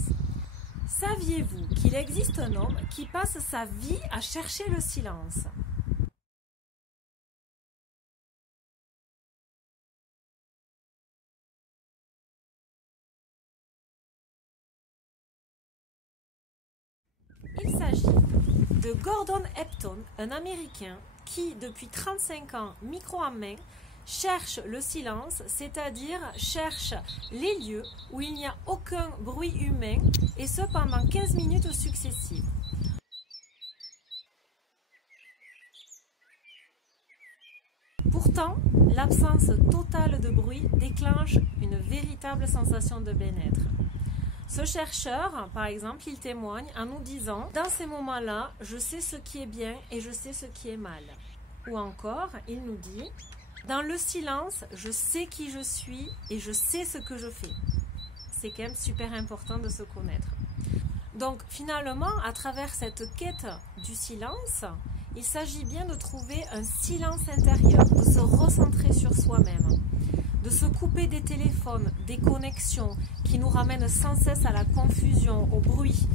silence. Saviez-vous qu'il existe un homme qui passe sa vie à chercher le silence? Il s'agit de Gordon Hempton, un Américain qui, depuis 35 ans, micro en main, cherche le silence, c'est-à-dire cherche les lieux où il n'y a aucun bruit humain, et ce pendant 15 minutes successives. Pourtant, l'absence totale de bruit déclenche une véritable sensation de bien-être. Ce chercheur, par exemple, il témoigne en nous disant « Dans ces moments-là, je sais ce qui est bien et je sais ce qui est mal. » Ou encore, il nous dit « Dans le silence, je sais qui je suis et je sais ce que je fais. » C'est quand même super important de se connaître. Donc finalement, à travers cette quête du silence, il s'agit bien de trouver un silence intérieur, de se recentrer sur soi-même, de se couper des téléphones, des connexions qui nous ramènent sans cesse à la confusion, au bruit.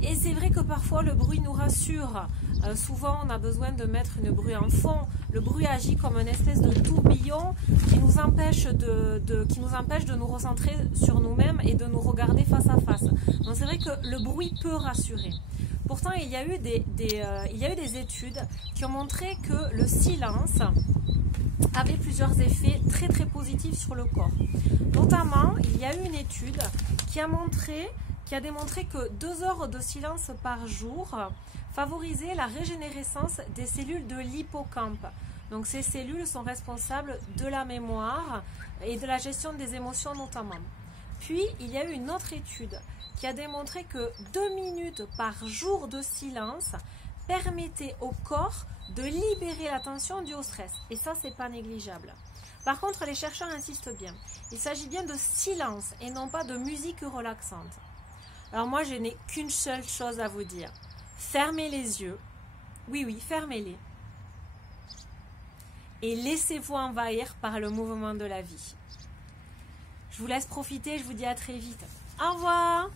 Et c'est vrai que parfois le bruit nous rassure. Souvent on a besoin de mettre une bruit en fond. Le bruit agit comme une espèce de tourbillon qui nous empêche de nous recentrer sur nous-mêmes et de nous regarder face à face. Donc c'est vrai que le bruit peut rassurer. Pourtant il y a eu des études qui ont montré que le silence avait plusieurs effets très très positifs sur le corps. Notamment, il y a eu une étude qui a démontré que 2 heures de silence par jour favorisaient la régénérescence des cellules de l'hippocampe. Donc ces cellules sont responsables de la mémoire et de la gestion des émotions notamment. Puis, il y a eu une autre étude qui a démontré que 2 minutes par jour de silence permettait au corps de libérer la tension due au stress. Et ça, c'est pas négligeable. Par contre, les chercheurs insistent bien. Il s'agit bien de silence et non pas de musique relaxante. Alors moi, je n'ai qu'une seule chose à vous dire. Fermez les yeux. Oui, oui, fermez-les. Et laissez-vous envahir par le mouvement de la vie. Je vous laisse profiter, je vous dis à très vite. Au revoir!